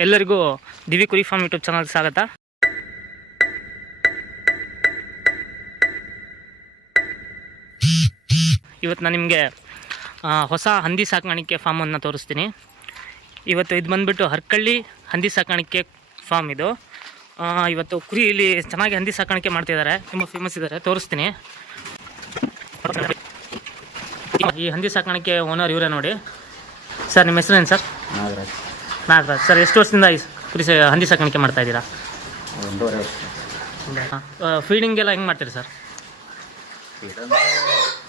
ಎಲ್ಲರಿಗೂ ದಿವಿ ಕುರಿ form YouTube channel ಸ್ವಾಗತ. ಇವತ್ತು ನಾನು ನಿಮಗೆ ಹೊಸ ಹಂದಿ ಸಾಕಾಣಿಕೆ ಫಾರ್ಮನ್ನು ತೋರಿಸ್ತೀನಿ. ಇವತ್ತು ಇದು ಬಂದುಬಿಟ್ಟು ಹರ್ಕಳ್ಳಿ ಹಂದಿ ಸಾಕಾಣಿಕೆ ಫಾರ್ಮ್ ಇದು. ಇವತ್ತು ಕುರಿ ಇಲ್ಲಿ ಚೆನ್ನಾಗಿ ಹಂದಿ ಸಾಕಾಣಿಕೆ ಮಾಡ್ತಿದ್ದಾರೆ. ತುಂಬ ಫೇಮಸ್ ಇದ್ದಾರೆ ತೋರಿಸ್ತೀನಿ. ಈ ಹಂದಿ ಸಾಕಾಣಿಕೆ ಓನರ್ ಇವರೇ ನೋಡಿ. ಸರ್, ನಿಮ್ಮ ಹೆಸರೇನು ಸರ್? ನಾಗರಾಜ್. ನಾಗರಾಜ್ ಸರ್ ಎಷ್ಟು ವರ್ಷದಿಂದ ಈ ಕುರಿ ಸಾ- ಹಂದಿ ಸಾಕಾಣಿಕೆ ಮಾಡ್ತಾ ಇದ್ದೀರಾ? ಒಂದೂವರೆ ವರ್ಷ. ಫೀಡಿಂಗ್ ಎಲ್ಲ ಹೆಂಗೆ ಮಾಡ್ತೀರಿ ಸರ್?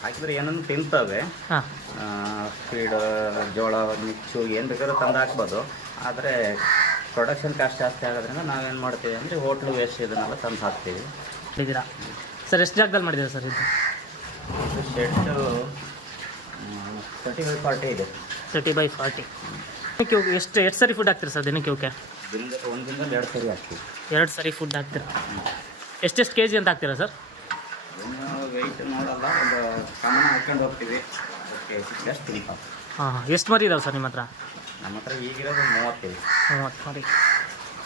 ಹಾಕಿದ್ರೆ ಏನನ್ನು ತಿಂತವೆ. ಹಾಂ. ಫೀಡ್ ಜೋಳ ಮಿಚ್ಚು ಏನು ಬೇಕಾದ್ರೂ ತಂದು ಹಾಕ್ಬೋದು. ಆದರೆ ಪ್ರೊಡಕ್ಷನ್ ಕಾಸ್ಟ್ ಜಾಸ್ತಿ ಆಗೋದ್ರಿಂದ ನಾವೇನು ಮಾಡ್ತೀವಿ ಅಂದರೆ ಹೋಟ್ಲು ವೇಸ್ಟ್ ಇದನ್ನೆಲ್ಲ ತಂದು ಹಾಕ್ತೀವಿ. ಇದ್ದೀರಾ ಸರ್ ಎಷ್ಟು ಜಾಗದಲ್ಲಿ ಮಾಡಿದ್ದೀರಾ ಸರ್ ಇದು? ಶೆಡ್ಡು ತರ್ಟಿ ಫೈವ್ ಫಾರ್ಟಿ ಇದೆ. ತರ್ಟಿ ಬೈ ಫಾರ್ಟಿ ದಿನಕ್ಕೆ ಎಷ್ಟು ಎಷ್ಟು ಸರಿ ಫುಡ್ ಹಾಕ್ತೀರಿ ಸರ್ ದಿನಕ್ಕೆ ಓಕೆ ಎರಡು ಸರಿ ಹಾಕ್ತೀವಿ. ಎರಡು ಸರಿ ಫುಡ್ ಹಾಕ್ತೀರಾ? ಎಷ್ಟೆಷ್ಟು ಕೆ ಜಿ ಅಂತ ಹಾಕ್ತೀರಾ ಸರ್? ಇನ್ನು ವೆಯ್ಟ್ ನೋಡಲ್ಲ ಒಂದು ಸಾಮಾನು ಹಾಕ್ಕೊಂಡು ಹೋಗ್ತೀವಿ. ಓಕೆ ಸಿಕ್ಕಷ್ಟು ತಿಂತಾವೆ ಹಾಂ ಹಾಂ. ಎಷ್ಟು ಮರಿ ಇದಾವೆ ಸರ್ ನಿಮ್ಮ ಹತ್ರ? ನಮ್ಮ ಹತ್ರ ಈಗಿರೋದು ಮೂವತ್ತೈದು ಮೂವತ್ತು ಮರಿ.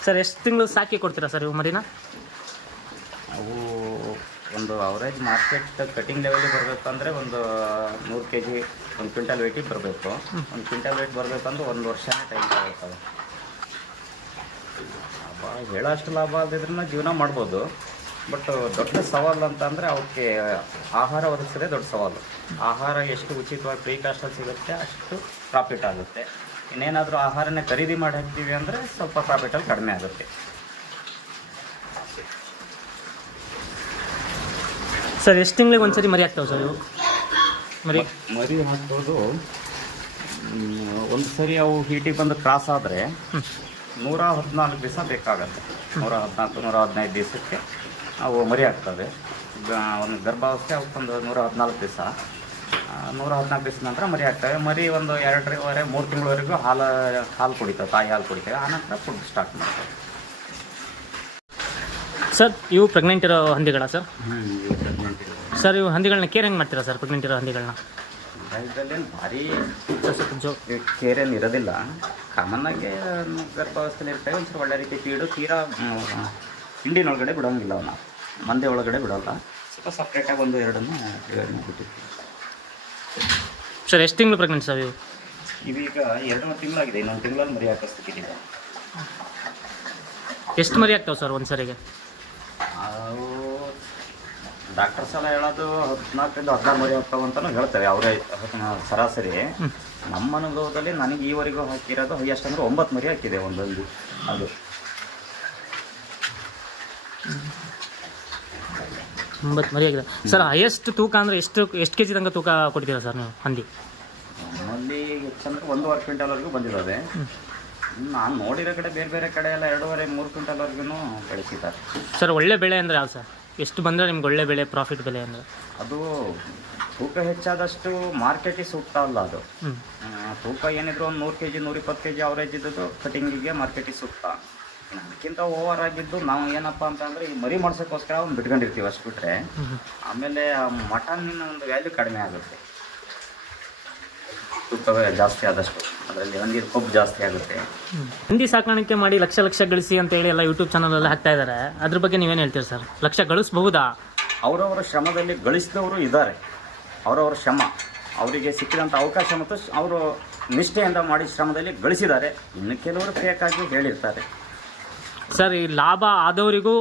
ಸರ್ ಎಷ್ಟು ತಿಂಗಳು ಸಾಕಿ ಕೊಡ್ತೀರಾ ಸರ್ ಇವು ಮರಿನ? ಅವು ಒಂದು ಅವರೇಜ್ ಮಾರ್ಕೆಟ್ ಕಟಿಂಗ್ ಲೆವೆಲಿಗೆ ಬರಬೇಕು ಅಂದರೆ ಒಂದು ನೂರು ಕೆ ಜಿ ಒಂದು ಕ್ವಿಂಟಲ್ ವೆಯ್ಟಿಗೆ ಬರಬೇಕು. ಒಂದು ಕ್ವಿಂಟಲ್ ವೆಯ್ಟ್ ಬರಬೇಕಂದ್ರೆ ಒಂದು ವರ್ಷನೇ ಟೈಮ್ ತಗೊಳ್ತವೆ ಲಾಭ ಹೇಳೋ ಅಷ್ಟು ಲಾಭ ಆದಿದ್ರೂ ಜೀವನ ಮಾಡ್ಬೋದು. ಬಟ್ ದೊಡ್ಡ ಸವಾಲು ಅಂತ ಅಂದರೆ ಅವಕ್ಕೆ ಆಹಾರ ಒದಗಿಸೋದೇ ದೊಡ್ಡ ಸವಾಲು. ಆಹಾರ ಎಷ್ಟು ಉಚಿತವಾಗಿ ಫ್ರೀ ಕಾಸ್ಟಲ್ಲಿ ಸಿಗುತ್ತೆ ಅಷ್ಟು ಪ್ರಾಫಿಟ್ ಆಗುತ್ತೆ. ಇನ್ನೇನಾದರೂ ಆಹಾರನೇ ಖರೀದಿ ಮಾಡಿ ಹಾಕ್ತೀವಿ ಅಂದರೆ ಸ್ವಲ್ಪ ಪ್ರಾಫಿಟಲ್ಲಿ ಕಡಿಮೆ ಆಗುತ್ತೆ. ಸರ್ ಎಷ್ಟು ತಿಂಗಳಿಗೆ ಒಂದು ಸರಿ ಮರಿ ಆಗ್ತಾವೆ ಸರ್ ಇವು? ಮರಿ? ಮರಿ ಹಾಕ್ಬೋದು. ಒಂದು ಸರಿ ಅವು ಹೀಟಿಗೆ ಬಂದು ಕ್ರಾಸ್ ಆದರೆ. ನೂರ ಹದಿನಾಲ್ಕು ದಿವಸ ಬೇಕಾಗತ್ತೆ. ನೂರ ಹದಿನಾಲ್ಕು ನೂರ ಹದಿನೈದು ದಿವಸಕ್ಕೆ ಅವು ಮರಿ ಆಗ್ತವೆ. ಒಂದು ಗರ್ಭಾವಸ್ಥೆ ಅವಕ್ಕೊಂದು ನೂರ ಹದಿನಾಲ್ಕು ದಿವಸ. ನೂರ ಹದಿನಾಲ್ಕು ದಿವಸ ನಂತರ ಮರಿ ಆಗ್ತವೆ ಮರಿ ಒಂದು ಎರಡರವರೆ ಮೂರು ತಿಂಗಳವರೆಗೂ ಹಾಲು ಹಾಲು ಕುಡಿತವೆ ತಾಯಿ ಹಾಲು ಕುಡಿತವೆ. ಆನಂತರ ಫುಡ್ ಸ್ಟಾರ್ಟ್ ಮಾಡ್ತವೆ. ಸರ್ ಇವು ಪ್ರೆಗ್ನೆಂಟ್ ಇರೋ ಹಂದಿಗಳ ಸರ್ ಹ್ಞೂ ಸರ್ ಇವು ಹಂದಿಗಳನ್ನ ಕೇರ್ ಹೆಂಗೆ ಮಾಡ್ತೀರಾ ಸರ್ ಪ್ರೆಗ್ನೆಂಟ್ ಇರೋ ಹಂದಿಗಳನ್ನ ಇದರಲ್ಲೇನು ಭಾರಿ ಸರ್ ಜೋ ಕೇರ್ ಏನು ಇರೋದಿಲ್ಲ. ಕಾಮನ್ ಆಗಿ ಗರ್ಭಾವಸ್ಥೆಯಲ್ಲಿ ಇರ್ತವೆ ಒಂಚೂರು ಒಳ್ಳೆ ರೀತಿ ಫೀಡು ತೀರಾ ಹಿಂಡಿನ ಹಿಂಡಿನೊಳಗಡೆ ಬಿಡೋಂಗಿಲ್ಲ ಅವನ್ನ ಮಂದೆ ಒಳಗಡೆ ಬಿಡೋಲ್ಲ. ಸ್ವಲ್ಪ ಸಪ್ರೇಟಾಗಿ ಒಂದು ಎರಡನ್ನು ಬಿಟ್ಟಿರ್ತೀವಿ ಸರ್ ಎಷ್ಟು ತಿಂಗಳು ಪ್ರೆಗ್ನೆಂಟ್ ಸರ್ ಇವು? ಇವೀಗ ಎರಡು ತಿಂಗಳಾಗಿದೆ. ಇನ್ನೊಂದು ತಿಂಗಳಲ್ಲಿ ಮರಿ ಹಾಕಿಸ್ತಿದ್ದೀವಿ ಎಷ್ಟು ಮರಿ ಆಗ್ತಾವೆ ಸರ್ ಒಂದು ಸರಿಗೆ ಡಾಕ್ಟರ್ಸ್ ಎಲ್ಲ ಹೇಳೋದು ಹದಿನಾಲ್ಕರಿಂದ ಹದಿನಾರು ಮರಿ ಹೋಗ್ತಾವ ಅಂತಲೂ ಹೇಳ್ತಾರೆ. ಅವರೇ ಸರಾಸರಿ. ನಮ್ಮ ಅನುಭವದಲ್ಲಿ ನನಗೆ ಈವರೆಗೂ ಹಾಕಿರೋದು ಹೈಯೆಸ್ಟ್ ಅಂದ್ರೆ ಒಂಬತ್ತು ಮರಿ ಹಾಕಿದೆ ಒಂದೊಂದು. ಅದು. ಒಂಬತ್ತು ಮರಿ ಆಗಿದೆ ಸರ್ ಹೈಯೆಸ್ಟ್ ತೂಕ ಅಂದರೆ ಎಷ್ಟು ಎಷ್ಟು ಕೆ ಜಿ ತನಕ ತೂಕ ಕೊಡ್ತೀರಾ ಸರ್ ನೀವು ಹಂದಿ? ನಮ್ಮಲ್ಲಿ ಹೆಚ್ಚಂದ್ರೆ ಒಂದೂವರೆ ಕ್ವಿಂಟಲ್ವರೆಗೂ ಬಂದಿದ್ದಾವೆ ನಾನು ನೋಡಿರೋ ಕಡೆ ಬೇರೆ ಬೇರೆ ಕಡೆ ಎಲ್ಲ ಎರಡೂವರೆ ಮೂರು ಕ್ವಿಂಟಲ್ವರೆಗೂ ಬೆಳೆಸಿದ್ದಾರೆ. ಸರ್ ಒಳ್ಳೆ ಬೆಳೆ ಅಂದರೆ ಯಾವ್ದು ಸರ್? ಎಷ್ಟು ಬಂದರೆ ನಿಮ್ಗೆ ಒಳ್ಳೆ ಬೆಳೆ ಪ್ರಾಫಿಟ್ ಬೆಲೆ ಅಂದರೆ? ಅದು ತೂಕ ಹೆಚ್ಚಾದಷ್ಟು ಮಾರ್ಕೆಟಿಗೆ ಸೂಕ್ತ ಅಲ್ಲ ಅದು. ಆ, ತೂಕ ಏನಿದ್ರು ಒಂದು ನೂರು ಕೆ ಜಿ ನೂರಿಪ್ಪತ್ತು ಕೆ ಜಿ ಅವರೇಜ್ ಇದ್ದದ್ದು ಕಟಿಂಗಿಗೆ ಮಾರ್ಕೆಟಿಗೆ ಸೂಕ್ತ. ಇನ್ನು ಅದಕ್ಕಿಂತ ಓವರ್ ಆಗಿದ್ದು ನಾವು ಏನಪ್ಪ ಅಂತಂದ್ರೆ ಈ ಮರಿ ಮಾಡ್ಸೋಕ್ಕೋಸ್ಕರ ಒಂದು ಬಿಟ್ಕೊಂಡಿರ್ತೀವಿ ಅಷ್ಟು ಬಿಟ್ಟರೆ ಆಮೇಲೆ ಮಟನ್ ಒಂದು ವ್ಯಾಲ್ಯೂ ಕಡಿಮೆ ಆಗುತ್ತೆ. ತೂಕವೇ ಜಾಸ್ತಿ ಆದಷ್ಟು. ಅದರಲ್ಲಿ ಒಂದಿನ ಕೊಬ್ಬು ಜಾಸ್ತಿ ಆಗುತ್ತೆ. ಹಂದಿ ಸಾಕಾಣಿಕೆ ಮಾಡಿ ಲಕ್ಷ ಲಕ್ಷ ಗಳಿಸಿ ಅಂತ ಹೇಳಿ ಎಲ್ಲ ಯೂಟ್ಯೂಬ್ ಚಾನಲೆಲ್ಲ ಹಾಕ್ತಾ ಇದ್ದಾರೆ ಅದ್ರ ಬಗ್ಗೆ ನೀವೇನು ಹೇಳ್ತೀರಿ ಸರ್ ಲಕ್ಷ ಗಳಿಸಬಹುದಾ? ಅವರವರ ಶ್ರಮದಲ್ಲಿ ಗಳಿಸಿದವರು ಇದ್ದಾರೆ ಅವರವರ ಶ್ರಮ. ಅವರಿಗೆ ಸಿಕ್ಕಿದಂಥ ಅವಕಾಶ ಮತ್ತು ಅವರು ನಿಷ್ಠೆಯಿಂದ ಮಾಡಿ ಶ್ರಮದಲ್ಲಿ ಗಳಿಸಿದ್ದಾರೆ. ಇನ್ನು ಕೆಲವರು ಫೇಕಾಗಿ ಹೇಳಿರ್ತಾರೆ. ಸರ್ ಈ ಲಾಭ ಆದವರಿಗೂ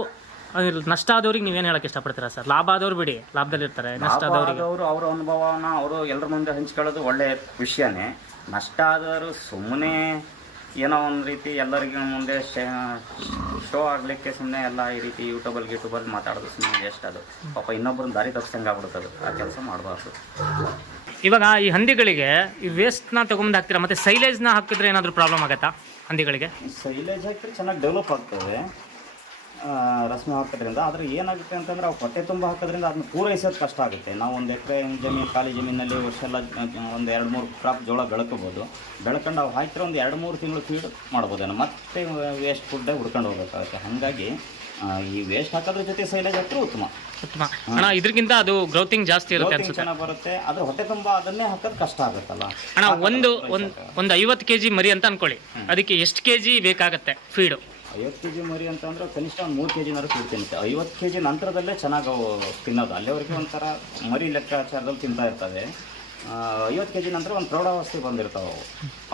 ನಷ್ಟ ಆದವ್ರಿಗೆ ನೀವೇನು ಹೇಳಕ್ಕೆ ಇಷ್ಟಪಡ್ತೀರಾ ಸರ್? ಲಾಭ ಆದವ್ರು ಬಿಡಿ ಲಾಭದಲ್ಲಿ ಇರ್ತಾರೆ ನಷ್ಟ ಆದವರಿಗೆ. ಅವರು ಅವರ ಅನುಭವನ ಅವರು ಎಲ್ಲರ ಮುಂದೆ ಹಂಚ್ಕೊಳ್ಳೋದು ಒಳ್ಳೆಯ ವಿಷಯನೇ. ನಷ್ಟ ಆದವರು ಸುಮ್ಮನೆ ಏನೋ ಒಂದು ರೀತಿ ಎಲ್ಲರಿಗೂ ಮುಂದೆ ಶೋ ಆಗಲಿಕ್ಕೆ ಸುಮ್ಮನೆ ಎಲ್ಲ ಈ ರೀತಿ ಯೂಟ್ಯೂಬಲ್ಲಿ ಯೂಟ್ಯೂಬಲ್ಲಿ ಮಾತಾಡೋದು ಸುಮ್ಮನೆ ಎಷ್ಟು ಅದು. ಪಾಪ ಇನ್ನೊಬ್ಬರನ್ನ ದಾರಿ ತಪ್ಪಿಸಂಗೆ ಆಗ್ಬಿಡುತ್ತದು ಆ ಕೆಲಸ ಮಾಡಬಾರ್ದು. ಇವಾಗ ಈ ಹಂದಿಗಳಿಗೆ ಈ ವೇಸ್ಟ್ನ ತೊಗೊಂಡು ಹಾಕ್ತೀರಾ? ಮತ್ತು ಸೈಲೇಜ್ನ ಹಾಕಿದ್ರೆ ಏನಾದರೂ ಪ್ರಾಬ್ಲಮ್ ಆಗತ್ತಾ ಹಂದಿಗಳಿಗೆ? ಸೈಲೇಜ್ ಹಾಕಿದ್ರೆ ಚೆನ್ನಾಗಿ ಡೆವಲಪ್ ಆಗ್ತವೆ ಆ, ರಸ್ಮೆ ಹಾಕೋದ್ರಿಂದ ಆದರೆ ಏನಾಗುತ್ತೆ ಅಂತಂದ್ರೆ ಅವು ಹೊಟ್ಟೆ ತುಂಬ ಹಾಕೋದ್ರಿಂದ ಅದನ್ನ ಪೂರೈಸೋದು ಕಷ್ಟ ಆಗುತ್ತೆ. ನಾವು ಒಂದು ಎಕರೆ ಜಮೀನು ಖಾಲಿ ಜಮೀನಲ್ಲಿ ವರ್ಷ ಎಲ್ಲ ಒಂದು ಎರಡು ಮೂರು ಕ್ರಾಪ್ ಜೋಳ ಬೆಳ್ಕೋಬೋದು. ಬೆಳ್ಕೊಂಡು ಅವು ಹಾಕಿದ್ರೆ ಒಂದು ಎರಡು ಮೂರು ತಿಂಗಳು ಫೀಡ್ ಮಾಡ್ಬೋದೇನೋ. ಮತ್ತೆ ವೇಸ್ಟ್ ಫುಡ್ಡೇ ಹುಡ್ಕೊಂಡು ಹೋಗ್ಬೇಕಾಗುತ್ತೆ. ಹಾಗಾಗಿ ಈ ವೇಸ್ಟ್ ಹಾಕೋದ್ರ ಜೊತೆ ಸೈಲೇಜ್ ಹಾಕಿದ್ರೆ ಉತ್ತಮ. ಉತ್ತಮ. ಅಣ್ಣ ಇದಕ್ಕಿಂತ ಅದು ಗ್ರೌತಿಂಗ್ ಜಾಸ್ತಿ ಇರುತ್ತೆ ಅನ್ಸುತ್ತೆ. ಚೆನ್ನಾಗಿ ಬರುತ್ತೆ. ಅದು ಹೊಟ್ಟೆ ತುಂಬ ಅದನ್ನೇ ಹಾಕೋದು ಕಷ್ಟ ಆಗುತ್ತಲ್ಲ. ಅಣ್ಣ ಒಂದು ಒಂದು ಒಂದು ಐವತ್ತು ಕೆಜಿ ಮರಿ ಅಂತ ಅನ್ಕೊಳ್ಳಿ. ಅದಕ್ಕೆ ಎಷ್ಟು ಕೆಜಿ ಬೇಕಾಗತ್ತೆ ಫೀಡು ಐವತ್ತು ಕೆ ಜಿ ಮರಿ ಅಂತಂದ್ರೆ ಕನಿಷ್ಠ ಒಂದು ಮೂರು ಕೆ ಜಿನಾದ್ರು ಫೀಡ್ ತಿನ್ನುತ್ತೆ ಐವತ್ತು ಕೆ ಜಿ ನಂತರದಲ್ಲೇ ಚೆನ್ನಾಗಿ ಅವು ತಿನ್ನೋದು. ಅಲ್ಲಿವರೆಗೆ ಒಂಥರ ಮರಿ ಲೆಕ್ಕಾಚಾರದಲ್ಲಿ ತಿಂತಾ ಇರ್ತವೆ. ಐವತ್ತು ಕೆ ಜಿ ನಂತರ ಒಂದು ಪ್ರೌಢಾವಸ್ಥೆ ಬಂದಿರ್ತಾವೆ ಅವು.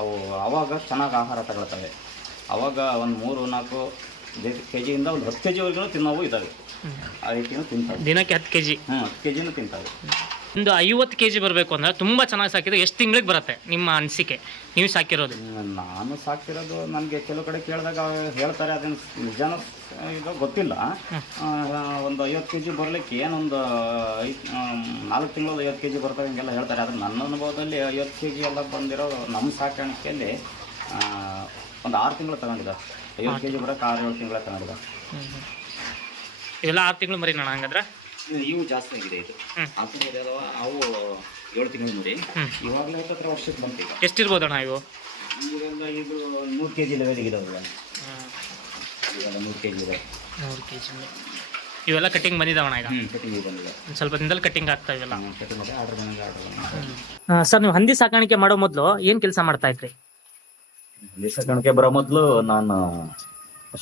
ಅವು ಆವಾಗ ಚೆನ್ನಾಗಿ ಆಹಾರ ತಗೊಳ್ತವೆ. ಆವಾಗ ಒಂದು ಮೂರು ನಾಲ್ಕು ಕೆ ಜಿಯಿಂದ ಒಂದು ಹತ್ತು ಕೆ ಜಿವರೆಗೂ ತಿನ್ನೋವು ಇದ್ದಾವೆ ಆ ರೀತಿಯೂ ತಿಂತಾವೆ. ದಿನಕ್ಕೆ ಹತ್ತು ಕೆ ಜಿ ಹ್ಞೂ ಹತ್ತು ಕೆ ಜಿನೂ ತಿಂತವೆ. ಒಂದು ಐವತ್ತು ಕೆ ಜಿ ಬರಬೇಕು ಅಂದರೆ ತುಂಬ ಚೆನ್ನಾಗಿ ಸಾಕಿದ್ರೆ ಎಷ್ಟು ತಿಂಗಳಿಗೆ ಬರುತ್ತೆ ನಿಮ್ಮ ಅನಿಸಿಕೆ? ನೀವು ಸಾಕಿರೋದು. ನಾನು ಸಾಕ್ತಿರೋದು ನನಗೆ ಕೆಲವು ಕಡೆ ಕೇಳಿದಾಗ ಹೇಳ್ತಾರೆ ಅದನ್ನು ನಿಜಾನ ಇದು ಗೊತ್ತಿಲ್ಲ. ಒಂದು ಐವತ್ತು ಕೆ ಜಿ ಬರಲಿಕ್ಕೆ ಏನೊಂದು ನಾಲ್ಕು ತಿಂಗಳು ಐವತ್ತು ಕೆ ಜಿ ಬರ್ತವೆ ಹಿಂಗೆಲ್ಲ ಹೇಳ್ತಾರೆ. ಆದರೆ ನನ್ನ ಅನುಭವದಲ್ಲಿ ಐವತ್ತು ಕೆ ಜಿ ಎಲ್ಲ ಬಂದಿರೋ ನಮ್ಮ ಸಾಕಾಣಿಕೆಯಲ್ಲಿ ಒಂದು ಆರು ತಿಂಗಳು ತಗೊಂಡಿದ್ದ ಐವತ್ತು ಕೆ ಜಿ ಬರೋಕ್ಕೆ ಆರು ಏಳು ತಿಂಗಳ ತಗೊಂಡಿದ್ದ ಇದೆಲ್ಲ ಆರು ತಿಂಗಳು ಮರಿ ನಾನು ಹಂಗಂದ್ರೆ? ಇವು ಜಾಸ್ತಿ ಆಗಿದೆ ಇದು. ಹಾಸನ ಇದಾವ ಅವು ಏಳು ತಿಂಗಳು ನೋಡಿ. ಇವಾಗಲೇ ಹತ್ರ ವರ್ಷಕ್ಕೆ ಬಂತು ಎಷ್ಟಿರ್ಬೋದು ಅಣ್ಣ ಇವು? ಇವೆಲ್ಲ ಇದು ನೂರು ಕೆ ಜಿ ಲೆವೆಲ್ಗೆ ಇದಾವೆ ಇವೆಲ್ಲ ನೂರು ಕೆ ಜಿ ಇದೆ. ನೂರು ಕೆ ಜಿ ಇವೆಲ್ಲ ಕಟ್ಟಿಂಗ್ ಬಂದಿದ್ದಾವಣ್ಣ ಈಗ? ಕಟಿಂಗ್ ಬಂದಿದೆ. ಸ್ವಲ್ಪ ದಿನದಲ್ಲಿ ಕಟ್ಟಿಂಗ್ ಆಗ್ತಾ ಇವೆಲ್ಲ. ಕಟಿಂಗ್ ಇದೆ. ಆರ್ಡರ್ ಬಂದಂಗೆ ಆರ್ಡರ್ ಸರ್ ನೀವು ಹಂದಿ ಸಾಕಾಣಿಕೆ ಮಾಡೋ ಮೊದಲು ಏನು ಕೆಲಸ ಮಾಡ್ತಾ ಇದ್ರಿ? ಹಂದಿ ಸಾಕಾಣಿಕೆ ಬರೋ ಮೊದಲು ನಾನು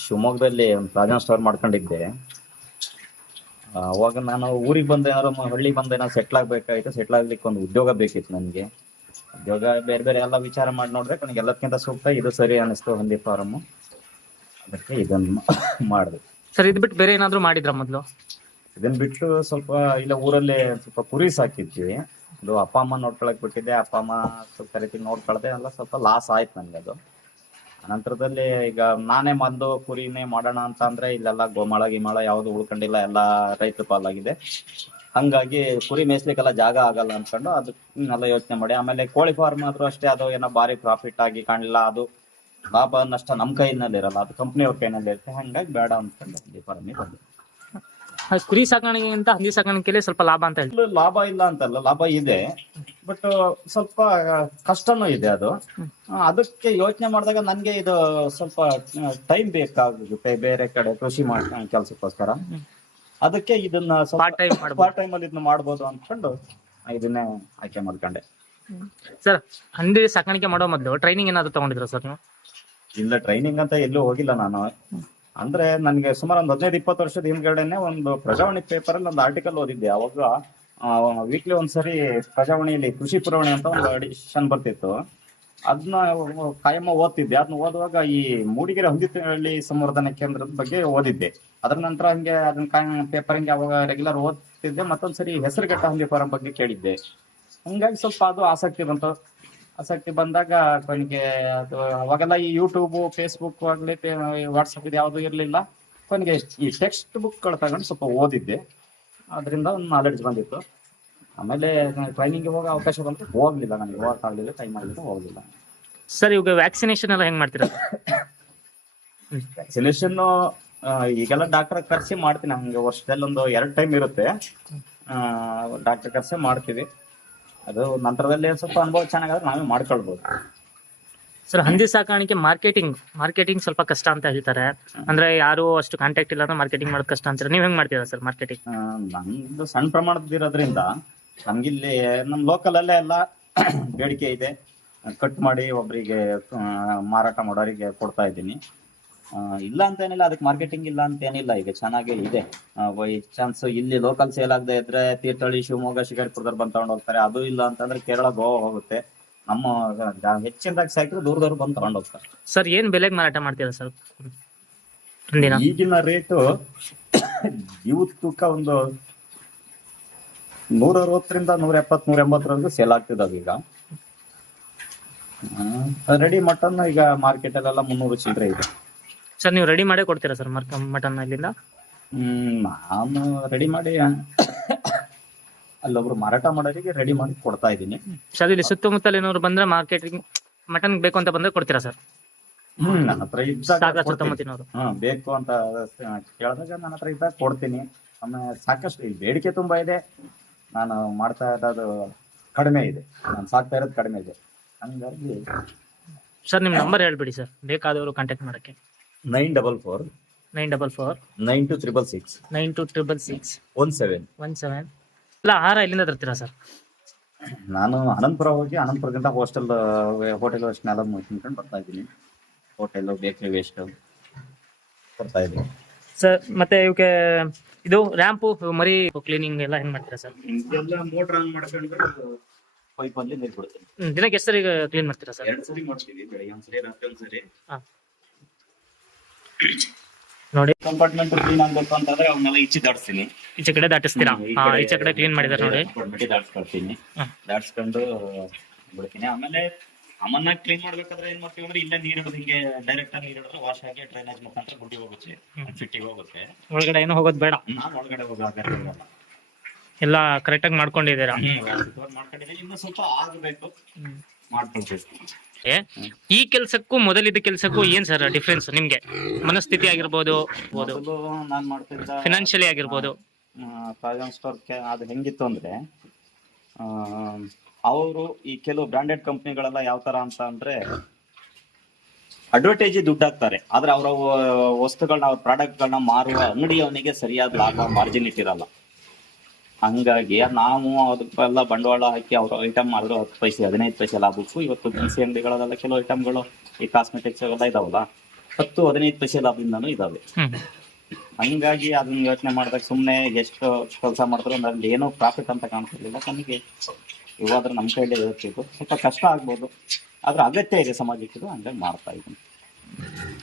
ಶಿವಮೊಗ್ಗದಲ್ಲಿ ಒಂದು ಪ್ಲಾಜಾ ಸ್ಟೋರ್ ಮಾಡ್ಕೊಂಡಿದ್ದೆ. ಅವಾಗ ನಾನು ಊರಿಗೆ ಬಂದ ಏನಾರು ಹಳ್ಳಿಗೆ ಬಂದ ಏನಾರು ಸೆಟ್ಲ್ ಆಗ್ಬೇಕಾಗಿತ್ತು ಸೆಟ್ಲ್ ಆಗ್ಲಿಕ್ಕೆ ಒಂದು ಉದ್ಯೋಗ ಬೇಕಿತ್ತು ನನಗೆ. ಉದ್ಯೋಗ ಬೇರೆ ಬೇರೆ ಎಲ್ಲ ವಿಚಾರ ಮಾಡಿ ನೋಡಿದ್ರೆ ನನಗೆ ಎಲ್ಲದಕ್ಕಿಂತ ಸೂಕ್ತ ಇದು ಸರಿ ಅನಿಸ್ತು ಹಂದಿ ಫಾರಮ್. ಅದಕ್ಕೆ ಇದನ್ನು ಮಾಡಿದೆ. ಸರ್ ಇದು ಬಿಟ್ಟು ಬೇರೆ ಏನಾದರೂ ಮಾಡಿದ್ರಾ ಮೊದಲು? ಇದನ್ನ ಬಿಟ್ಟು ಸ್ವಲ್ಪ ಇಲ್ಲ ಊರಲ್ಲಿ ಸ್ವಲ್ಪ ಕುರಿ ಸಾಕಿದ್ವಿ. ಅದು ಅಪ್ಪ ಅಮ್ಮ ನೋಡ್ಕೊಳಕ್ ಬಿಟ್ಟಿದ್ದೆ ಅಪ್ಪ ಅಮ್ಮ ಸ್ವಲ್ಪ ರೀತಿ ನೋಡ್ಕೊಳ್ದೆ ಎಲ್ಲ ಸ್ವಲ್ಪ ಲಾಸ್ ಆಯ್ತು ನನಗೆ ಅದು. ಅನಂತರದಲ್ಲಿ ಈಗ ನಾನೇ ಬಂದು ಕುರಿನೇ ಮಾಡೋಣ ಅಂತ ಅಂದ್ರೆ ಇಲ್ಲೆಲ್ಲ ಗೋಮಾಳ ಗಿಮಾಳ ಯಾವ್ದು ಉಳ್ಕೊಂಡಿಲ್ಲ ಎಲ್ಲ ರೈತರ ಪಾಲಾಗಿದೆ. ಹಂಗಾಗಿ ಕುರಿ ಮೇಯಿಸ್ಲಿಕ್ಕೆಲ್ಲ ಜಾಗ ಆಗಲ್ಲ ಅನ್ಕೊಂಡು ಅದನ್ನೆಲ್ಲ ಯೋಚನೆ ಮಾಡಿ. ಆಮೇಲೆ ಕೋಳಿ ಫಾರ್ಮ್ ಆದ್ರೂ ಅಷ್ಟೇ ಅದು ಏನೋ ಭಾರಿ ಪ್ರಾಫಿಟ್ ಆಗಿ ಕಾಣಲಿಲ್ಲ ಅದು ಲಾಭ ನಷ್ಟ ನಮ್ಮ ಕೈನಲ್ಲಿ ಇರಲ್ಲ ಅದು ಕಂಪ್ನಿಯವ್ರ ಕೈನಲ್ಲಿ ಇರುತ್ತೆ. ಹಂಗಾಗಿ ಬೇಡ ಅನ್ಕೊಂಡು ಹಂದಿ ಫಾರ್ಮಿಗೆ ಬಂದು. ಕುರಿ ಸಾಕಾಣಿಕೆಗಿಂತ ಹಂದಿ ಸಾಕಾಣಿಕೆಯಲ್ಲಿ ಸ್ವಲ್ಪ ಲಾಭ ಅಂತ ಹೇಳಿ ಲಾಭ ಇಲ್ಲ ಅಂತಲ್ಲ ಲಾಭ ಇದೆ. ಬಟ್ ಸ್ವಲ್ಪ ಕಷ್ಟನೂ ಇದೆ ಅದು. ಅದಕ್ಕೆ ಯೋಚನೆ ಮಾಡಿದಾಗ ನನ್ಗೆ ಇದು ಸ್ವಲ್ಪ ಟೈಮ್ ಬೇಕಾಗುತ್ತೆ ಬೇರೆ ಕಡೆ ಕೃಷಿ ಮಾಡ ಕೆಲಸಕ್ಕೋಸ್ಕರ. ಅದಕ್ಕೆ ಇದನ್ನ. ಪಾರ್ಟ್ ಟೈಮ್ ಅಲ್ಲಿ ಇದನ್ನ ಮಾಡ್ಬೋದು ಅನ್ಕೊಂಡು ಇದನ್ನೇ ಆಯ್ಕೆ ಮಾಡ್ಕೊಂಡೆ. ಸರ್ ಹಂದಿ ಸಾಕಾಣಿಕೆ ಮಾಡೋ ಮೊದಲು ಟ್ರೈನಿಂಗ್ ಏನಾದ್ರು ತಗೊಂಡಿದ್ರ ಸರ್ ನೀವು? ಇಲ್ಲ ಟ್ರೈನಿಂಗ್ ಅಂತ ಎಲ್ಲೂ ಹೋಗಿಲ್ಲ ನಾನು. ಅಂದ್ರೆ ನನಗೆ ಸುಮಾರು ಒಂದ್ ಹದಿನೈದು ಇಪ್ಪತ್ತು ವರ್ಷದ ಹಿಂದ್ಗಡೆನೆ ಒಂದು ಪ್ರಜಾವಾಣಿ ಪೇಪರ್ ಅಲ್ಲಿ ಒಂದು ಆರ್ಟಿಕಲ್ ಓದಿದ್ದೆ. ಅವಾಗ ವೀಕ್ಲಿ ಒಂದ್ಸರಿ ಪ್ರಜಾವಾಣಿಯಲ್ಲಿ ಕೃಷಿ ಪುರವಣಿ ಅಂತ ಒಂದು ಅಡಿಷನ್ ಬರ್ತಿತ್ತು. ಅದನ್ನ ಕಾಯಮ್ಮ ಓದ್ತಿದ್ದೆ. ಅದನ್ನ ಓದುವಾಗ ಈ ಮೂಡಿಗೆರೆ ಹಂದಿತಳ್ಳಿ ಸಂವರ್ಧನಾ ಕೇಂದ್ರದ ಬಗ್ಗೆ ಓದಿದ್ದೆ. ಅದ್ರ ನಂತರ ಹಂಗೆ ಅದನ್ನ ಪೇಪರ್ ಹಿಂಗೆ ಅವಾಗ ರೆಗ್ಯುಲರ್ ಓದ್ತಿದ್ದೆ. ಮತ್ತೊಂದ್ಸರಿ ಹೆಸರುಘಟ್ಟ ಹಂದಿ ಫಾರಂ ಬಗ್ಗೆ ಕೇಳಿದ್ದೆ. ಹಂಗಾಗಿ ಸ್ವಲ್ಪ ಅದು ಆಸಕ್ತಿ ಬಂತು. ಆಸಕ್ತಿ ಬಂದಾಗ ಕೊನೆಗೆ ಅದು ಅವಾಗೆಲ್ಲ ಈ ಯೂಟ್ಯೂಬ್ ಫೇಸ್ಬುಕ್ ಆಗ್ಲಿ ವಾಟ್ಸಪ್ ಇದು ಯಾವುದು ಇರಲಿಲ್ಲ. ಕೊನೆಗೆ ಈ ಟೆಕ್ಸ್ಟ್ ಬುಕ್ಗಳು ತಗೊಂಡು ಸ್ವಲ್ಪ ಓದಿದ್ದೆ. ಅದರಿಂದ ಒಂದು ನಾಲೆಡ್ಜ್ ಬಂದಿತ್ತು. ಆಮೇಲೆ ಟ್ರೈನಿಂಗ್ಗೆ ಹೋಗೋ ಅವಕಾಶ ಬಂತು. ಹೋಗ್ಲಿಲ್ಲ ನನಗೆ. ಹೋಗಕ್ಕಾಗಲಿಲ್ಲ ಟೈಮ್ ಆಗಲಿಲ್ಲ ಹೋಗಲಿಲ್ಲ. ಸರ್ ಇವಾಗ ವ್ಯಾಕ್ಸಿನೇಷನ್ ಎಲ್ಲ ಹೆಂಗ್ ಮಾಡ್ತೀರಾ? ವ್ಯಾಕ್ಸಿನೇಷನ್ ಈಗೆಲ್ಲ ಡಾಕ್ಟರ್ ಕರ್ಸಿ ಮಾಡ್ತೀನಿ. ಹಂಗೆ ವರ್ಷದಲ್ಲಿ ಒಂದು ಎರಡು ಟೈಮ್ ಇರುತ್ತೆ. ಡಾಕ್ಟರ್ ಕರ್ಸಿ ಮಾಡ್ತೀವಿ. ಅದು ನಂತರದಲ್ಲಿ ಸ್ವಲ್ಪ ಅನುಭವ ಚೆನ್ನಾಗಾದ್ರೆ ನಾವೇ ಮಾಡ್ಕೊಳ್ಬೋದು. ಸರ್ ಹಂದಿ ಸಾಕಾಣಿಕೆ ಮಾರ್ಕೆಟಿಂಗ್ ಮಾರ್ಕೆಟಿಂಗ್ ಸ್ವಲ್ಪ ಕಷ್ಟ ಅಂತ ಹೇಳ್ತಾರೆ. ಅಂದ್ರೆ ಯಾರು ಅಷ್ಟು ಕಾಂಟ್ಯಾಕ್ಟ್ ಇಲ್ಲ ಅಂದ್ರೆ ಮಾರ್ಕೆಟಿಂಗ್ ಮಾಡೋದು ಕಷ್ಟ ಅಂತಾರೆ. ನೀವ್ ಹೆಂಗ್ ಮಾಡ್ತೀರಾ ಸರ್ ಮಾರ್ಕೆಟಿಂಗ್? ನಮ್ದು ಸಣ್ಣ ಪ್ರಮಾಣದ ಇರೋದ್ರಿಂದ ನಮ್ಗಿಲ್ಲಿ ನಮ್ಮ ಲೋಕಲ್ ಅಲ್ಲೇ ಎಲ್ಲ ಬೇಡಿಕೆ ಇದೆ. ಕಟ್ ಮಾಡಿ ಒಬ್ಬರಿಗೆ ಮಾರಾಟ ಮಾಡೋರಿಗೆ ಕೊಡ್ತಾ ಇದ್ದೀನಿ. ಇಲ್ಲ ಅಂತ ಏನಿಲ್ಲ ಅದಕ್ಕೆ ಮಾರ್ಕೆಟಿಂಗ್ ಇಲ್ಲ ಅಂತ ಏನಿಲ್ಲ ಈಗ ಚೆನ್ನಾಗೇ ಇದೆ. ಬೈ ಚಾನ್ಸ್ ಇಲ್ಲಿ ಲೋಕಲ್ ಸೇಲ್ ಆಗದೆ ಇದ್ರೆ ತೀರ್ಥಹಳ್ಳಿ ಶಿವಮೊಗ್ಗ ಶಿಕಾರಿಪುರದವ್ರು ಬಂದು ತಗೊಂಡು ಹೋಗ್ತಾರೆ. ಅದು ಇಲ್ಲ ಅಂತಂದ್ರೆ ಕೇರಳ ಗೋವಾ ಹೋಗುತ್ತೆ. ನಮ್ಮ ಹೆಚ್ಚಿನದಾಗಿ ಸಾಕಿದ್ರೆ ದೂರದವ್ರು ಬಂದು ತಗೊಂಡು ಹೋಗ್ತಾರೆ. ಸರ್ ಏನ್ ಬೆಲೆಗೆ ಮಾರಾಟ ಮಾಡ್ತೀರಾ ಸರ್? ಈಗಿನ ರೇಟು ಇವು ತೂಕ ಒಂದು ನೂರ ಅರವತ್ತರಿಂದ ನೂರ ಎಪ್ಪತ್ ನೂರ ಎಂಬತ್ತರವರೆಗೂ ಸೇಲ್ ಆಗ್ತಿದಾವೆ ಈಗ ರೆಡಿ ಮಟನ್ ಈಗ ಮಾರ್ಕೆಟ್ ಅಲ್ಲೆಲ್ಲ ಮುನ್ನೂರು ಚಿಲ್ಲರೆ ಇದೆ. ಸರ್ ನೀವು ರೆಡಿ ಮಾಡೇ ಕೊಡ್ತೀರಾ ಸರ್ ಮಟನ್ ಅಲ್ಲಿಂದ? ಹ್ಮ್ ನಾನು ರೆಡಿ ಮಾಡಿ ಅಲ್ಲೊಬ್ರು ಮಾರಾಟ ಮಾಡೋರಿಗೆ ರೆಡಿ ಮಾಡಿ ಕೊಡ್ತಾ ಇದ್ದೀನಿ. ಸರ್ ಇಲ್ಲಿ ಸುತ್ತಮುತ್ತಲ ಏನಾದ್ರು ಬಂದ್ರೆ ಮಾರ್ಕೆಟಿಂಗ್ ಮಟನ್ ಬೇಕು ಅಂತ ಬಂದ್ರೆ ಕೊಡ್ತೀರಾ ಸರ್? ನನ್ನ ಹತ್ರ ಇದ್ದಾಗ ಕೊಡ್ತೀನಿ. ಸುತ್ತಮುತ್ತಿನವರು ಹ್ಮ್ ಬೇಕು ಅಂತ ಕೇಳಿದಾಗ ನನ್ನ ಹತ್ರ ಇದ್ದಾಗ ಕೊಡ್ತೀನಿ. ಆಮೇಲೆ ಸಾಕಷ್ಟು ಈ ಬೇಡಿಕೆ ತುಂಬಾ ಇದೆ. ನಾನು ಮಾಡ್ತಾ ಇರೋದು ಕಡಿಮೆ ಇದೆ. ನಾನು ಸಾಕ್ತಾ ಇರೋದು ಕಡಿಮೆ ಇದೆ. ಹಂಗಾಗಿ ಸರ್ ನಿಮ್ ನಂಬರ್ ಹೇಳ್ಬಿಡಿ ಸರ್ ಬೇಕಾದವರು ಕಾಂಟ್ಯಾಕ್ಟ್ ಮಾಡಕ್ಕೆ. Nine double four nine double four nine two triple six nine two triple six one seven one seven ಇಲ್ಲ ಆಹಾರ ಎಲ್ಲಿಂದ ತರ್ತೀರಾ ಸರ್? ನಾನು ಅನಂತಪುರ ಹೋಗಿ ಅನಂತಪುರದಿಂದ ಹೋಸ್ಟೆಲ್ ಹೋಟೆಲ್ ಅಷ್ಟನ್ನೆಲ್ಲ ಮುಗಿಸ್ಕೊಂಡು ಬರ್ತಾ ಇದ್ದೀನಿ. ಹೋಟೆಲ್ ಬೇಕರಿ ವೇಸ್ಟ್ ಬರ್ತಾ ಇದ್ದೀನಿ. ಸರ್ ಮತ್ತೆ ಇವಕ್ಕೆ ಇದು ರ್ಯಾಂಪು ಮರಿ ಕ್ಲೀನಿಂಗ್ ಎಲ್ಲ ಹೆಂಗ್ ಮಾಡ್ತೀರಾ ಸರ್? ಎಲ್ಲ ಮೋಟರ್ ಆನ್ ಮಾಡ್ಕೊಂಡು ಪೈಪ್ ಅಲ್ಲಿ ನೀರು ಬಿಡ್ತೀನಿ ಹ್ಮ್, ದಿನಕ್ಕೆ ಎಷ್ಟು ಸರಿ ಕ್ಲೀನ್ ಮಾಡ್ತೀರಾ ಸರ್? ಎರಡು ಸರಿ ಮಾಡ್ತೀವಿ ಬೆಳಗ್ಗೆ ಒಂದ್ಸರಿ ರಾತ್ರಿ ಒಂದ್ಸರಿ. ನೋಡಿ. ಕಂಪಾರ್ಟ್ಮೆಂಟ್ ಕ್ಲೀನ್ ಆಗ್ಬೇಕು ಅಂತಂದ್ರೆ ಅವನ್ನೆಲ್ಲ ಇಚ್ಚಿ ದಾಟಿಸ್ತೀನಿ. ಈಚೆ ಕಡೆ ದಾಟಿಸ್ತೀರಾ? ಹಾ ಈಚೆ ಕಡೆ ಕ್ಲೀನ್ ಮಾಡಿದಾರೆ ನೋಡಿ. ಕಂಪಾರ್ಟ್ಮೆಂಟ್ ದಾಟಿಸ್ಕೊಳ್ತೀನಿ. ದಾಟಿಸ್ಕೊಂಡು ಬಿಡ್ತೀನಿ. ಆಮೇಲೆ ಅಮ್ಮನ್ನ ಕ್ಲೀನ್ ಮಾಡ್ಬೇಕಾದ್ರೆ ಏನ್ ಮಾಡ್ತೀವಿ ಅಂದ್ರೆ ಇಲ್ಲೇ ನೀರು ಇಡೋದು ಹಿಂಗೆ ಡೈರೆಕ್ಟ್ ಆಗಿ ನೀರು ಹಿಡಿದ್ರೆ ವಾಶ್ ಆಗಿ ಡ್ರೈನೇಜ್ ಮುಖಾಂತರ ಗುಡ್ಡಿ ಹೋಗುತ್ತೆ. ಫಿಟ್ಟಿಗೆ ಹೋಗುತ್ತೆ. ಒಳಗಡೆ ಏನು ಹೋಗೋದು ಬೇಡ. ನಾನು ಒಳಗಡೆ ಹೋಗೋ ಅಗತ್ಯ ಇರಲ್ಲ ಎಲ್ಲ ಕರೆಕ್ಟಾಗಿ ಮಾಡ್ಕೊಂಡಿದ್ದೀರಾ? ಮಾಡ್ಕೊಂಡಿದ್ದೀನಿ ಇನ್ನು ಸ್ವಲ್ಪ ಆಗಬೇಕು. ಮಾಡ್ಕೊಳ್ಬೇಕು. ಈ ಕೆಲ್ಸಕ್ಕೂ ಮೊದಲಿದ್ದ ಕೆಲ್ಸಕ್ಕೂ ಏನ್ ಸರ್ ಡಿಫ್ರೆನ್ಸ್ ನಿಮ್ಗೆ? ಮನಸ್ಥಿತಿ ಆಗಿರ್ಬೋದು ನಾನು ಮಾಡ್ತಿದ್ದ ಫಿನಾನ್ಷಿಯಲಿ ಆಗಿರ್ಬೋದು. ಸ್ಟೋರ್ ಅದು ಹೆಂಗಿತ್ತು ಅಂದ್ರೆ ಅವರು ಈ ಕೆಲವು ಬ್ರಾಂಡೆಡ್ ಕಂಪ್ನಿಗಳೆಲ್ಲ ಯಾವ ತರ ಅಂತ ಅಂದ್ರೆ ಅಡ್ವರ್ಟೈಜ್ ದುಡ್ಡು ಹಾಕ್ತಾರೆ. ಆದ್ರೆ ಅವರ ವಸ್ತುಗಳನ್ನ ಅವ್ರ ಪ್ರಾಡಕ್ಟ್ಗಳನ್ನ ಮಾರುವ ಅಂಗಡಿಯವನಿಗೆ ಸರಿಯಾದ ಲಾಭ ಮಾರ್ಜಿನ್ ಇಟ್ಟಿರಲ್ಲ. ಹಂಗಾಗಿ ನಾವು ಅದಕ್ಕೆಲ್ಲ ಬಂಡವಾಳ ಹಾಕಿ ಅವ್ರ ಐಟಮ್ ಮಾಡಿದ್ರು ಹತ್ತು ಪೈಸೆ ಹದಿನೈದು ಪೈಸೆ ಲಾಭಕ್ಕೂ ಇವತ್ತು ದಿನಸಿ ಅಂಗಡಿಗಳಲ್ಲೆಲ್ಲ ಕೆಲವು ಐಟಮ್ಗಳು ಈ ಕಾಸ್ಮೆಟಿಕ್ಸ್ ಎಲ್ಲ ಇದಾವಲ್ಲ ಹತ್ತು ಹದಿನೈದು ಪೈಸೆ ಲಾಭದಿಂದನೂ ಇದಾವೆ. ಹಂಗಾಗಿ ಅದನ್ನ ಯೋಚನೆ ಮಾಡಿದಾಗ ಸುಮ್ಮನೆ ಎಷ್ಟು ಕೆಲಸ ಮಾಡಿದ್ರು ಅದ್ರಲ್ಲಿ ಏನೋ ಪ್ರಾಫಿಟ್ ಅಂತ ಕಾಣಿಸ್ತಿರ್ಲಿಲ್ಲ ನಮಗೆ ಇವಾದ್ರೆ ನಮ್ಮ ಕೈಲೇ ಇರ್ತಿತ್ತು. ಸ್ವಲ್ಪ ಕಷ್ಟ ಆಗ್ಬೋದು. ಆದ್ರೆ ಅಗತ್ಯ ಇದೆ ಸಮಾಜಕ್ಕೆ ಇದು ಹಂಗಾಗಿ ಮಾಡ್ತಾ ಇದ್ದೀನಿ.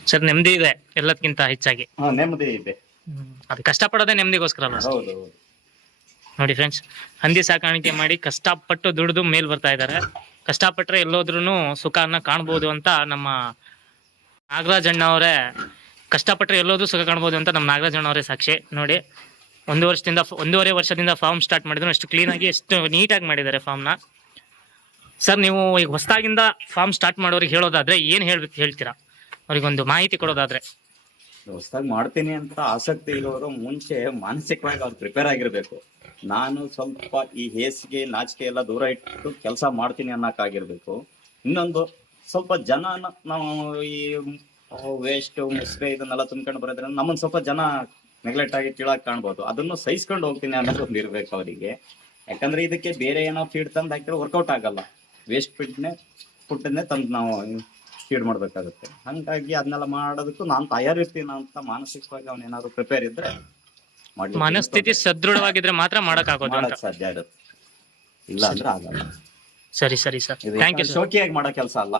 ಸರ್ ನೆಮ್ಮದಿ ಇದೆ ಎಲ್ಲದಕ್ಕಿಂತ ಹೆಚ್ಚಾಗಿ? ಹಾ ನೆಮ್ಮದಿ ಇದೆ. ಅದು ಕಷ್ಟಪಡೋದೇ ನೆಮ್ಮದಿಗೋಸ್ಕರ ಅಲ್ಲ ಹೌದು ಹೌದು. ನೋಡಿ ಫ್ರೆಂಡ್ಸ್ ಹಂದಿ ಸಾಕಾಣಿಕೆ ಮಾಡಿ ಕಷ್ಟಪಟ್ಟು ದುಡಿದು ಮೇಲ್ ಬರ್ತಾ ಇದ್ದಾರೆ ಕಷ್ಟಪಟ್ಟರೆ ಎಲ್ಲೋದ್ರೂ ಸುಖನ ಕಾಣ್ಬೋದು ಅಂತ ನಮ್ಮ ನಾಗರಾಜ್ ಅಣ್ಣವರೇ ಕಷ್ಟಪಟ್ಟರೆ ಎಲ್ಲೋದ್ರೂ ಸುಖ ಕಾಣ್ಬೋದು ಅಂತ ನಮ್ಮ ನಾಗರಾಜ್ ಅಣ್ಣವರೇ ಸಾಕ್ಷಿ. ನೋಡಿ, ಒಂದು ವರ್ಷದಿಂದ ಒಂದೂವರೆ ವರ್ಷದಿಂದ ಫಾರ್ಮ್ ಸ್ಟಾರ್ಟ್ ಮಾಡಿದ್ರು, ಅಷ್ಟು ಕ್ಲೀನಾಗಿ ಎಷ್ಟು ನೀಟಾಗಿ ಮಾಡಿದ್ದಾರೆ ಫಾರ್ಮ್ನ ಸರ್ ನೀವು ಈಗ ಹೊಸದಾಗಿಂದ ಫಾರ್ಮ್ ಸ್ಟಾರ್ಟ್ ಮಾಡೋರಿಗೆ ಹೇಳೋದಾದ್ರೆ ಏನು ಹೇಳ್ಬೇಕು ಹೇಳ್ತೀರಾ? ಅವ್ರಿಗೊಂದು ಮಾಹಿತಿ ಕೊಡೋದಾದ್ರೆ. ಹೊಸದಾಗಿ ಮಾಡ್ತೀನಿ ಅಂತ ಆಸಕ್ತಿ ಇರೋರು ಮುಂಚೆ ಮಾನಸಿಕವಾಗಿ ಅವ್ರು ಪ್ರಿಪೇರ್ ಆಗಿರ್ಬೇಕು. ನಾನು ಸ್ವಲ್ಪ ಈ ಹೇಸಿಗೆ, ನಾಚಿಕೆ ಎಲ್ಲ ದೂರ ಇಟ್ಟು ಕೆಲಸ ಮಾಡ್ತೀನಿ ಅನ್ನಕ್ಕಾಗಿರ್ಬೇಕು. ಇನ್ನೊಂದು ಸ್ವಲ್ಪ ಜನ ನಾವು ಈ ವೇಸ್ಟ್ ಮುಸ್ರೆ ಇದನ್ನೆಲ್ಲ ತುಂಬ್ಕೊಂಡು ಬರೋದ್ರಿಂದ ನಮ್ಮನ್ನ ಸ್ವಲ್ಪ ಜನ ನೆಗ್ಲೆಕ್ಟ್ ಆಗಿ ಕೀಳಾಗಿ ಕಾಣ್ಬೋದು. ಅದನ್ನು ಸಹಿಸ್ಕೊಂಡು ಹೋಗ್ತೀನಿ ಅನ್ನೋದು ಒಂದು ಇರ್ಬೇಕು ಅವರಿಗೆ. ಯಾಕಂದ್ರೆ ಇದಕ್ಕೆ ಬೇರೆ ಏನೋ ಫೀಡ್ ತಂದು ಹಾಕಿದ್ರೆ ವರ್ಕೌಟ್ ಆಗಲ್ಲ. ವೇಸ್ಟ್ ಫೀಡ್ನೇ ಫುಡ್ನೇ ತಂದು ನಾವು ಫೀಡ್ ಮಾಡ್ಬೇಕಾಗುತ್ತೆ. ಹಂಗಾಗಿ ಅದನ್ನೆಲ್ಲ ಮಾಡೋದಕ್ಕೂ ನಾನು ತಯಾರಿರ್ತೀನಿ ಅಂತ ಮಾನಸಿಕವಾಗಿ ಅವನೇನಾದ್ರು ಪ್ರಿಪೇರ್ ಇದ್ರೆ ಮಾಡ್ಲಿಕ್ಕೆ ಮನಸ್ಥಿತಿ ಸದೃಢವಾಗಿದ್ರೆ ಮಾತ್ರ ಮಾಡೋಕ್ಕಾಗೋದು ಅಂತ. ಮಾಡಕ್ ಸಾಧ್ಯ ಇರುತ್ತೆ ಇಲ್ಲ ಅಂದ್ರೆ ಆಗಲ್ಲ. ಸರಿ ಸರಿ ಸರ್. ಇದು ಥ್ಯಾಂಕ್ ಯು ಸರ್ ಶೋಕಿಯಾಗಿ ಮಾಡೋ ಕೆಲಸ ಅಲ್ಲ.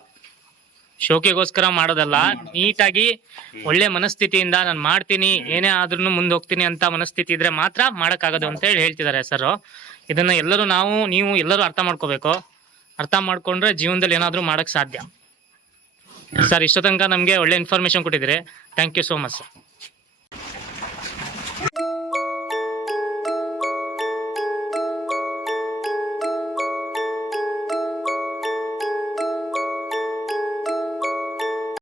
ಶೋಕಿಗೋಸ್ಕರ ಮಾಡೋದಲ್ಲ. ನೀಟಾಗಿ ಒಳ್ಳೆ ಮನಸ್ಥಿತಿಯಿಂದ ನಾನು ಮಾಡ್ತೀನಿ ಏನೇ ಆದ್ರೂ ಮುಂದೆ ಹೋಗ್ತೀನಿ ಅಂತ ಮನಸ್ಥಿತಿ ಇದ್ರೆ ಮಾತ್ರ ಮಾಡೋಕ್ಕಾಗೋದು ಅಂತ ಹೇಳಿ ಹೇಳ್ತಿದ್ದಾರೆ ಸರ್. ಇದನ್ನ ಎಲ್ಲರೂ ನಾವು ನೀವು ಎಲ್ಲರೂ ಅರ್ಥ ಮಾಡ್ಕೋಬೇಕು. ಅರ್ಥ ಮಾಡ್ಕೊಂಡ್ರೆ ಜೀವನದಲ್ಲಿ ಏನಾದ್ರೂ ಮಾಡಕ್ ಸಾಧ್ಯ. ಸರ್ ಇಷ್ಟೋ ತನಕ ನಮಗೆ ಒಳ್ಳೆ ಇನ್ಫಾರ್ಮೇಶನ್ ಕೊಟ್ಟಿದ್ದೀರಿ. Thank you so much sir